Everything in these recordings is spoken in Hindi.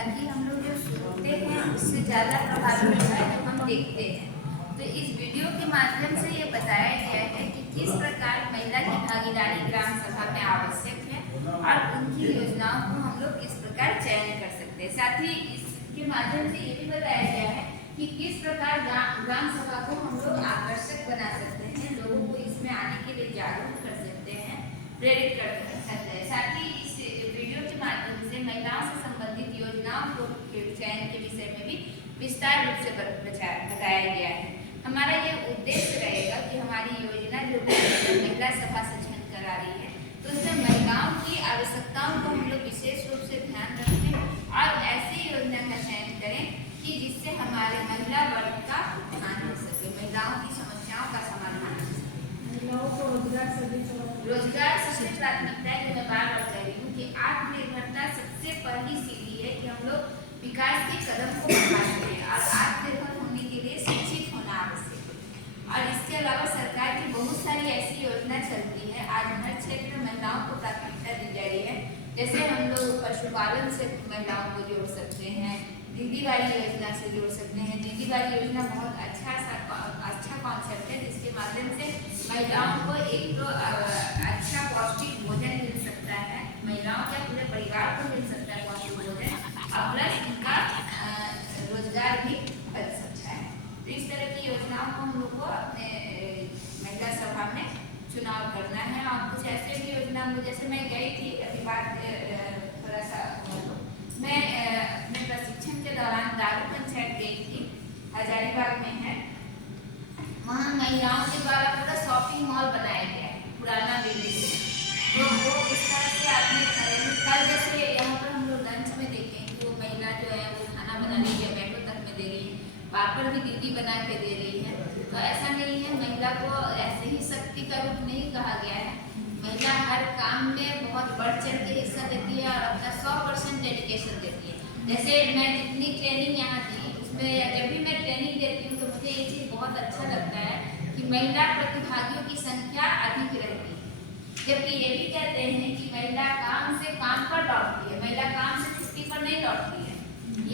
ताकि हम लोग जो सुनते हैं उससे ज़्यादा प्रभावी होता है जो हम देखते हैं। तो इस वीडियो के माध्यम से ये बताया गया है कि किस प्रकार महिला की भागीदारी ग्राम सभा में आवश्यक है और उनकी योजनाओं को हम लोग किस प्रकार चयन कर सकते हैं। साथ ही इसके माध्यम से ये भी बताया गया है कि किस प्रकार ग्राम सभा को हम लोग आकर्षक बना सकते हैं, लोगों को इसमें आने के लिए जागरूक कर सकते हैं, प्रेरित कर सकते हैं। साथ ही इस वीडियो के माध्यम से महिलाओं से संबंधित योजनाओं को चयन के विषय में भी विस्तार रूप से बताया गया है। हमारा ये उद्देश्य रहेगा कि हमारी योजना जो महिला सभा से चयन करा रही है तो उसमें महिलाओं की आवश्यकताओं को हम लोग विशेष रूप से ध्यान रखें और ऐसी योजना का चयन करें कि जिससे हमारे महिला वर्ग का उत्थान हो सके, महिलाओं की समस्याओं का समाधान हो सके, महिलाओं को रोजगार सबसे प्राथमिकता है। जो मैं बार बार कह रही हूँ कि आत्मनिर्भरता सबसे पहली सीढ़ी है कि हम लोग विकास के कदम को बढ़ाते हैं और आत्मनिर्भर होने के लिए शिक्षित होना आवश्यक है। और इसके अलावा सरकार की बहुत सारी ऐसी योजना चलती है, आज हर क्षेत्र में महिलाओं को प्राथमिकता दी जा रही है। जैसे हम लोग पशुपालन से महिलाओं को जोड़ सकते हैं, दीदी वाली योजना से जोड़ सकते हैं। दीदी वाली योजना बहुत अच्छा कॉन्सेप्ट है जिसके माध्यम से महिलाओं को एक तो अच्छा पौष्टिक भोजन मिल सकता है, महिलाओं के पूरे परिवार को मिल सकता है पौष्टिक भोजन, और प्लस उनका रोजगार भी बन सकता है। तो इस तरह की योजनाओं को हम लोग को अपने महिला सभा में चुनाव करना है। और कुछ ऐसे भी योजना, जैसे मैं गई थी अभी बात थोड़ा सा, मैं अपने प्रशिक्षण के दौरान दारू पंचायत गई थी, हजारीबाग में है। वहाँ महिलाओं के द्वारा पूरा शॉपिंग मॉल बनाया गया है, पुराना बिल्डिंग है। तो वो इस तरह से आपने कल जैसे यहाँ पर हम लोग लंच में देखें कि वो महिला जो है वो खाना बनाने के जोमेटो तक में दे रही है, पापड़ भी दीदी बना के दे रही है। तो ऐसा नहीं है, महिला को ऐसे ही शक्ति का रूप नहीं कहा गया है। महिला हर काम में बहुत बढ़ चढ़ के हिस्सा देती है और अपना 100% डेडिकेशन देती है। जैसे मैं जितनी ट्रेनिंग यहाँ थी उसमें, जब भी मैं ट्रेनिंग देती हूँ तो मुझे ये चीज़ बहुत अच्छा लगता है कि महिला प्रतिभागियों की संख्या अधिक रहती है। जबकि ये भी कहते हैं कि महिला काम से काम पर लौटती है, महिला काम से छुट्टी पर नहीं लौटती है।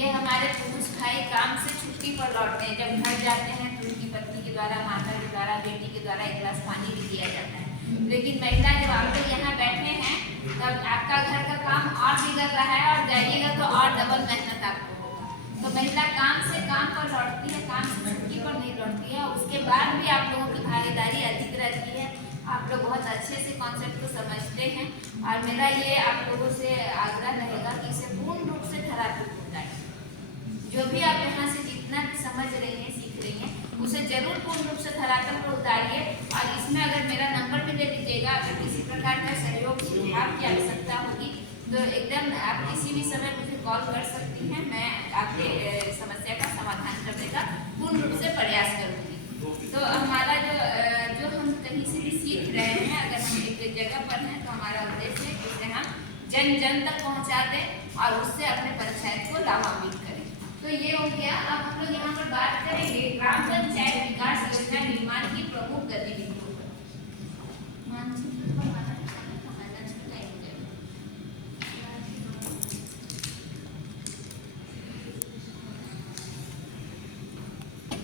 ये हमारे पुरुष भाई काम से छुट्टी पर लौटते हैं, जब घर जाते हैं तो उनकी पत्नी के द्वारा, माता के द्वारा, बेटी के द्वारा एक गिलास पानी भी दिया जाता है। लेकिन महिला जब आप लोग यहाँ बैठे हैं तब आपका घर का काम और बिगड़ रहा है और जाइएगा तो और डबल मेहनत आपको होगा। तो महिला काम से काम पर लौटती है, काम से छुट्टी पर नहीं लौटती है। उसके बाद भी आप लोगों की भागीदारी अधिक रहती है, आप लोग बहुत अच्छे से कॉन्सेप्ट को समझते हैं। और मेरा ये आप लोगों से आग्रह रहेगा कि इसे पूर्ण रूप से धरातल पर उतारें। जो भी आप यहाँ से जितना भी समझ रही हैं, सीख रही हैं, उसे जरूर पूर्ण रूप से धरातल पर उतारिए। और इसमें अगर मेरा नंबर भी दे दीजिएगा, अगर किसी प्रकार का सहयोग सुझाव की आवश्यकता होगी तो एकदम आप किसी भी समय मुझे कॉल कर सकती हैं। मैं आपके समस्या का समाधान करने का पूर्ण रूप से प्रयास करूँगी। तो हमारा जो हम कहीं से भी सीख रहे हैं, अगर हम एक जगह पर हैं तो हमारा उद्देश्य है कि उसे हम जन जन तक पहुँचा दें और उससे अपने पंचायत को लाभान्वित करें। तो ये हो गया। अब हम लोग यहाँ पर बात करेंगे ग्राम पंचायत विकास योजना निर्माण की प्रमुख गतिविधियों पर। मानचित्र बनाना है,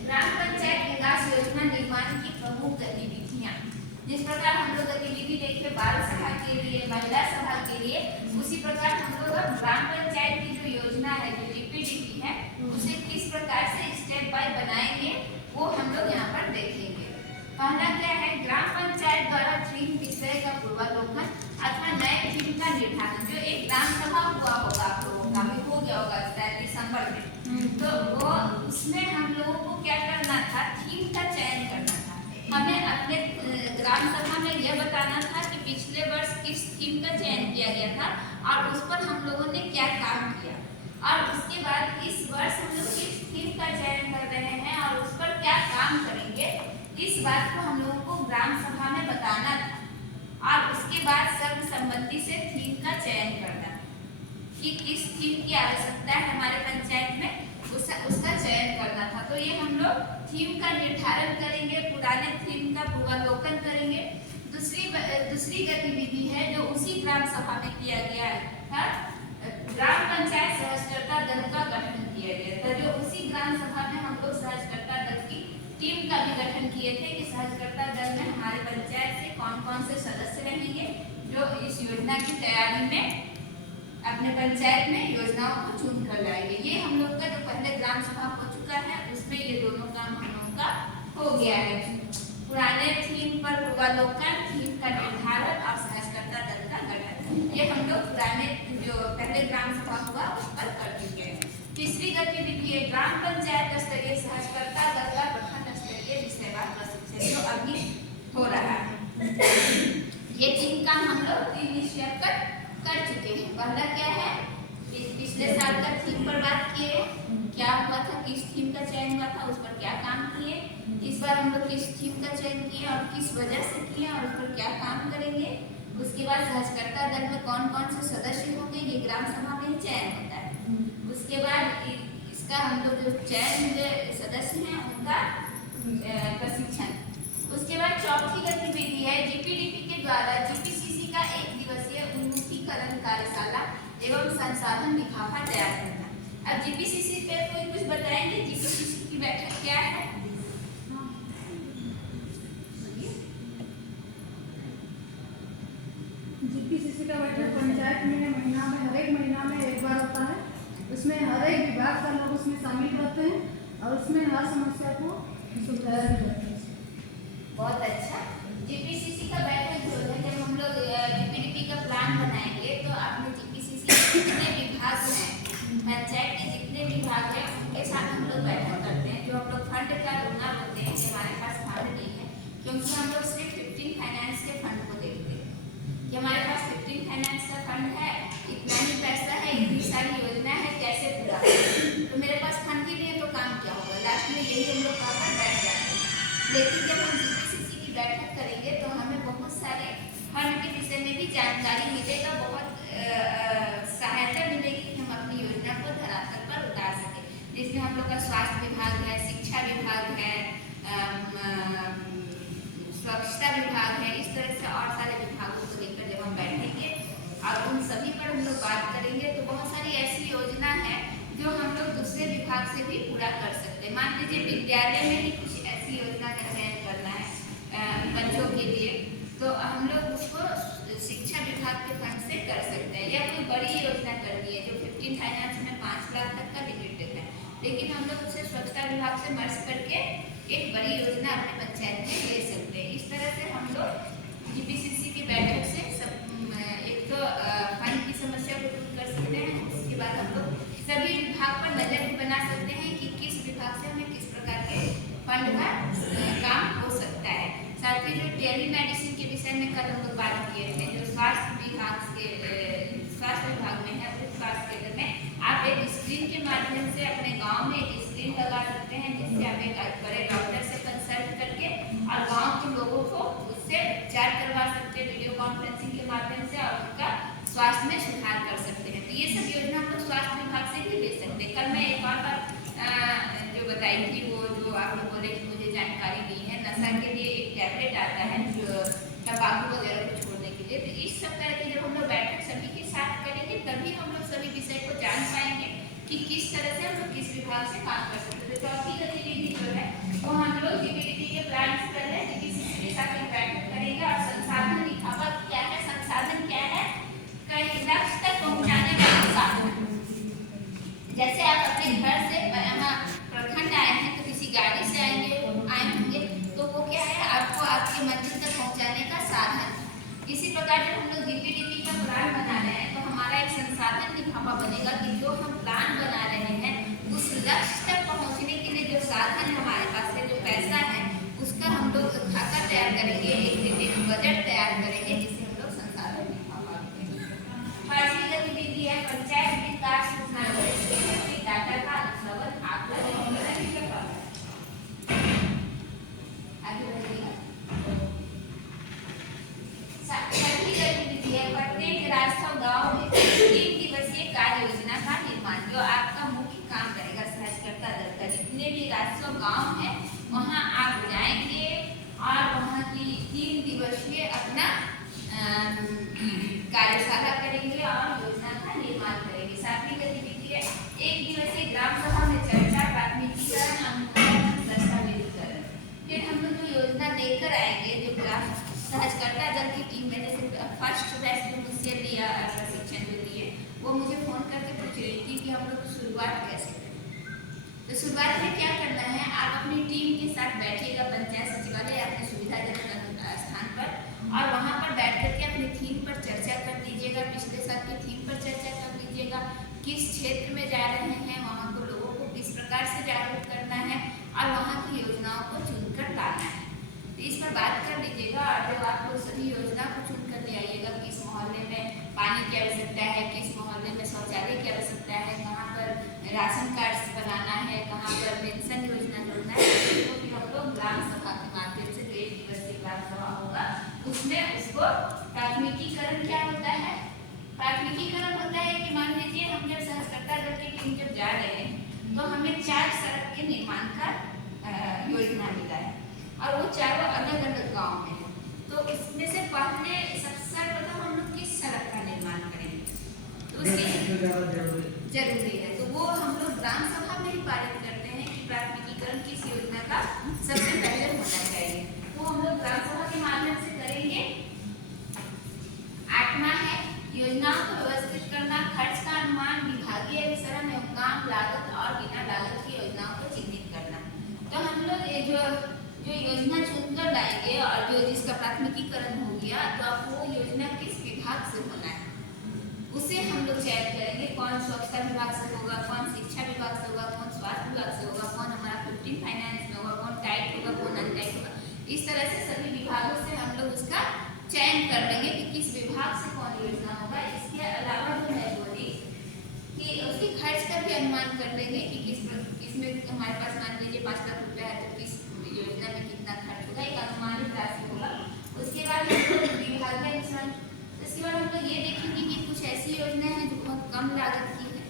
ग्राम पंचायत विकास योजना निर्माण की प्रमुख गतिविधियां। जिस प्रकार हम लोग गतिविधि देखे बाल सभा के लिए, महिला सभा के लिए, उसी प्रकार हम लोग अब ग्राम पंचायत की जो योजना है, जो जीपीडीपी है, उसे किस प्रकार से स्टेप बाय बनाएंगे वो हम लोग यहाँ पर देखेंगे। पहला क्या है, ग्राम पंचायत द्वारा थीम विषय का पूर्वावलोकन अथवा नए थीम का निर्धारण। जो एक ग्राम सभा हुआ होगा आप लोगों का, भी हो गया होगा दिसंबर में, तो वो उसमें हम लोगों को क्या करना था, थीम का चयन करना था। हमें अपने ग्राम सभा में यह बताना था कि पिछले वर्ष किस थीम का चयन किया गया था और उस पर हम लोगों ने क्या काम किया, और उसके बाद इस वर्ष हम लोग किस थीम का चयन कर रहे हैं और उस पर क्या काम करेंगे, इस बात को हम लोगों को ग्राम सभा में बताना था। और उसके बाद सर्वसम्मति से थीम का चयन करना कि किस थीम की आवश्यकता है हमारे पंचायत में, उसका चयन करना था। तो ये हम लोग थीम का निर्धारण करेंगे, पुराने थीम का पूर्वावलोकन करेंगे। दूसरी गतिविधि है जो उसी ग्राम सभा में किया गया था, ग्राम पंचायत सहस्त्रता ग्राम सभा में हम लोग सहजकर्ता दल की टीम का भी गठन किए थे कि सहजकर्ता दल में हमारे पंचायत से कौन कौन से सदस्य रहेंगे जो इस योजना की तैयारी में अपने पंचायत में योजनाओं को चुन कर लाएंगे। ये हम लोग का जो पहले ग्राम सभा हो चुका है उसमें ये दोनों काम हम लोग का हो गया है। पुराने थीम पर पूर्वावलोकन, थीम का निर्धारण और सहजकर्ता दल का गठन, ये हम लोग पुराने जो पहले ग्राम सभा हुआ उस पर कर चुके हैं। तीसरी गतिविधि है ग्राम पंचायत स्तरीय सहजकर्ता दल का प्रखंड स्तरीय विषयवार प्रशिक्षण जो अभी हो रहा है। ये 3 काम हम लोग 3 विषय पर कर चुके हैं। पहला क्या है, पिछले साल का थीम पर बात किए, क्या हुआ था, किस थीम का चयन हुआ था, उस पर क्या काम किए। इस बार हम लोग किस थीम का चयन किए और किस वजह से किए और उस पर क्या काम करेंगे। उसके बाद सहजकर्ता दल में कौन कौन से सदस्य होंगे, ये ग्राम सभा में चयन होता है। उसके बाद इसका हम लोग जो चयन सदस्य हैं उनका प्रशिक्षण। उसके बाद चौथी गतिविधि है जीपीडीपी के द्वारा जीपीसीसी का 1 दिवसीय उन्मुखीकरण कार्यशाला एवं संसाधन लिफाफा तैयार करना। अब जीपीसीसी पे कोई कुछ बताएंगे, जीपीसीसी की बैठक क्या है? जीपीसीसी का बैठक पंचायत में महीना में हर एक महीना में एक बार होता है। उसमें हर एक विभाग का लोग उसमें शामिल होते हैं और उसमें हर समस्या को सुलझाया जाता है। बहुत अच्छा। जीपीसीसी का बैठक जो है, जब हम लोग जीपीडीपी का प्लान बनाएंगे तो आपने जीपीसीसी के जितने विभाग हैं, पंचायत के जितने विभाग हैं उनके साथ हम लोग बैठक करते हैं। जो हम लोग फंड का रुना बोलते हैं कि हमारे पास फंड नहीं है, क्योंकि हम लोग सिर्फ 15 फाइनेंस के फंड को देखते हैं कि हमारे पास 15 फाइनेंस का फंड है, इतना ही पैसा है, इतनी सारी योजना है, कैसे पूरा है। तो मेरे पास फंड ही नहीं है तो काम क्या होगा, लास्ट में यही हम लोग कहाँ पर बैठ जाते हैं। लेकिन जब हम जीपीसीसी की बैठक करेंगे तो हमें बहुत सारे फंड के विषय में भी जानकारी मिलेगा, बहुत सहायता मिलेगी कि हम अपनी योजना को धरातल पर उतार सकें। जिसमें हम लोग का स्वास्थ्य विभाग है, शिक्षा विभाग है, स्वच्छता विभाग है, इस तरह से और सारे विभागों को लेकर जब हम बैठेंगे और उन सभी पर हम लोग बात करेंगे तो बहुत सारी ऐसी योजना है जो हम लोग दूसरे विभाग से भी पूरा कर सकते हैं। मान लीजिए विद्यालय में ही कुछ ऐसी योजना का चयन करना है बच्चों के लिए, तो हम लोग उसको शिक्षा विभाग के फंड से कर सकते हैं। या कोई बड़ी योजना करनी है जो 15 फाइनेंस में 5 लाख तक का लिमिटेड है, लेकिन हम लोग उसे स्वच्छता विभाग से मर्ज करके एक बड़ी योजना अपने पंचायत में ले सकते हैं। इस तरह से हम लोग जीपीसीसी की बैठक से एक तो फंड की समस्या को दूर कर सकते हैं। उसके बाद हम लोग सभी विभाग पर नजर भी बना सकते हैं कि किस विभाग से हमें किस प्रकार के फंड का काम हो सकता है। साथ ही जो टेली मेडिसिन के विषय में कल हम लोग बात किए थे, जो स्वास्थ्य विभाग में है, उस स्वास्थ्य केंद्र में आप एक स्क्रीन के माध्यम से अपने गांव में एक स्क्रीन लगा सकते हैं, जिससे आप एक बड़े डॉक्टर से कंसल्ट करके और गांव के लोगों को उससे उपचार करवा सकते हैं वीडियो कॉन्फ्रेंसिंग के माध्यम से और उनका स्वास्थ्य में सुधार कर सकते हैं। तो ये सब योजना हम लोग स्वास्थ्य विभाग से भी ले सकते हैं। कल मैं एक और बात जो बताई थी, वो जो आप लोग बोले कि मुझे जानकारी नहीं है, नशा के लिए एक टैबलेट आता है जो तंबाकू वगैरह को छोड़ने के लिए। तो इस सब तरह की जब हम लोग बैठक सभी के साथ करेंगे तभी हम लोग सभी विषय को जान पाएंगे कि किस तरह से हम लोग किस विभाग से काम कर सकते हैं। तो चौथी गतिविधि जो है वो हम लोग जीपीडीपी के प्लान कर रहे हैं, जीपीसीसी के साथ बैठक करेंगे और संसाधन लिफाफा क्या है, संसाधन क्या है, कई लक्ष्य तक पहुँचाने वाला साधन। जैसे आप अपने घर से प्रखंड आए हैं तो किसी गाड़ी से आए होंगे तो वो क्या है, आपको आपके मंजिल तक पहुंचाने का साधन। इसी प्रकार जब हम लोग जीपीडीपी का प्लान बना रहे हैं तो हमारा एक संसाधन लिफाफा बनेगा कि जो हम प्लान बना रहे हैं उस लक्ष्य तक पहुंचने के लिए जो साधन हमारे पास है, जो पैसा है, उसका हम लोग खाता तैयार करेंगे, एक बजट तैयार करेंगे, जिससे हम लोग संसाधन लिफाफा करेंगे। पांचवी गतिविधि है पंचायत विकास डाटा का अनुश्रवण आकलन। आगे बढ़िएगा। छठी गतिविधि है प्रत्येक राजस्व गांव में 3 दिवसीय कार्य योजना का निर्माण, जो आपका मुख्य काम करेगा सहजकर्ता दल का। जितने भी राजस्व गांव है वहां आप जाएंगे और वहां की 3 दिवसीय अपना कार्यशाला करेंगे और योजना का निर्माण करेंगे। सातवीं गतिविधि है 1 दिवसीय ग्राम सभा में चर्चा प्राथमिक शुरुआत कैसे करें। तो शुरुआत में क्या करना है, आप अपनी टीम के साथ बैठिएगा पंचायत सचिवालय या अपने सुविधाजनक स्थान पर, और वहाँ पर बैठ करके अपनी थीम पर चर्चा कर लीजिएगा। पिछले साल की थीम पर चर्चा कर लीजिएगा। किस क्षेत्र में जा रहे हैं, वहाँ को लोगों को किस प्रकार से जागरूक करना है और वहाँ की योजनाओं को चुनकर लाना है। तो इस पर बात कर लीजिएगा। और जब आप लोग सभी योजना को चुन कर ले आइएगा, किस मोहल्ले में पानी की आवश्यकता है, किस मोहल्ले में शौचालय की आवश्यकता है, कहाँ पर राशन कार्ड बनाना है, कहाँ पर पेंशन योजना जोड़ना है, तो फिर हम लोग ग्राम सभा के माध्यम से 1 दिवसीय ग्राम सभा होगा, उसमें उसको प्राथमिकीकरण क्या होता है। प्राथमिकीकरण होता है कि मान लीजिए हम जब सहस्त्रता दल की टीम जब जा रहे हैं तो हमें 4 सड़क के निर्माण का योजना मिला है और वो चारों अलग अलग गाँव में है। तो इसमें से पहले सबसे सर्वप्रथम हम लोग किस सड़क का निर्माण करेंगे, तो उसकी जरूरी है, तो वो हम लोग ग्राम सभा में ही पारित करते हैं कि प्राथमिकीकरण किस योजना का सबसे पहले होना चाहिए। वो हम लोग ग्राम सभा के माध्यम से करेंगे। 8वां है योजनाओं को व्यवस्थित करना, खर्च का अनुमान, विभागीय अभिसरण एवं काम लागत और बिना लागत की योजनाओं को चिन्हित करना। तो हम लोग ये जो योजना चुनकर लाएंगे और जो जिसका प्राथमिकीकरण हो गया, तो अब वो योजना किस विभाग से होना है उसे हम लोग चयन करेंगे। कौन स्वच्छता विभाग से होगा, कौन शिक्षा विभाग से होगा, कौन स्वास्थ्य विभाग से होगा, कौन हमारा 15 फाइनेंस में होगा, कौन टाइट होगा, कौन अनटाइट होगा। इस तरह से सभी विभागों से हम लोग उसका चयन कर लेंगे कि किस विभाग से कौन योजना होगा। इसके अलावा जो है बोली कि उसके खर्च का भी अनुमान कर लेंगे कि किसमें हमारे पास मान लीजिए 5 लाख रुपया है तो किस योजना में कितना खर्च होगा, एक अनुमानित राशि होगा। उसके बाद विभागीय मिश्रण, इसके बाद हम लोग ये देखेंगे कि कुछ ऐसी योजना है जो बहुत कम लागत की है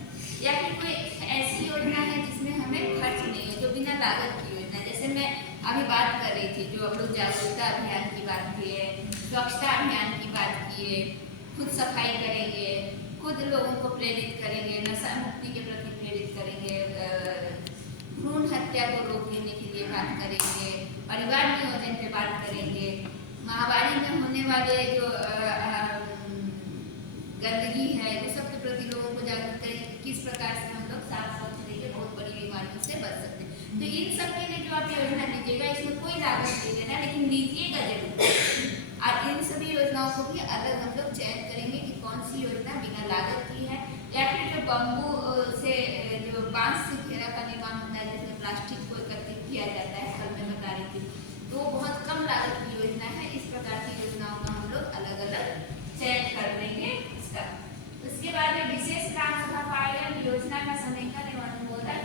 या फिर कोई ऐसी योजना है जिसमें हमें खर्च नहीं है, जो बिना लागत की योजना है। जैसे मैं अभी बात कर रही थी, जो हम लोग जागरूकता अभियान की बात किए, स्वच्छता अभियान की बात किए, खुद सफाई करेंगे, खुद लोगों को प्रेरित करेंगे, नशा मुक्ति के प्रति प्रेरित करेंगे, भ्रूण हत्या को रोकने के लिए बात करेंगे, परिवार नियोजन पे बात करेंगे, महामारी में होने वाले जो गंदगी है वो सब के प्रति लोगों को जागरूक करेंगे, किस प्रकार से हम लोग साफ स्वच्छ रहिए, बहुत बड़ी बीमारियों से बच सकते हैं। तो इन सब के लिए जो आप योजना लीजिएगा, इसमें कोई लागत नहीं देना, लेकिन लीजिएगा जरूर। और इन सभी योजनाओं को भी अलग हम लोग चयन करेंगे कि कौन सी योजना बिना लागत की है, या फिर जो बम्बू से जो बांस से घेरा का निर्माण होता है, जिसमें प्लास्टिक को एकत्रित किया जाता है, कल मैं बता रही थी, तो वो बहुत कम लागत की योजना है। इस प्रकार की योजनाओं का हम लोग अलग अलग चयन कर लेंगे इसका। उसके बाद में विशेष ग्राम सभा पालन योजना का समेकन एवं अनुमोदन,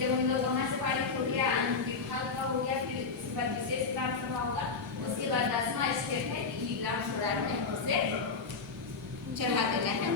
जब हम लोग वहाँ से पारित हो गया, विभाग का हो गया, फिर उसके बाद विशेष ग्राम सभा होगा। उसके बाद 10वां स्टेप है कि ग्राम स्वराज में उसे चढ़ा देना है।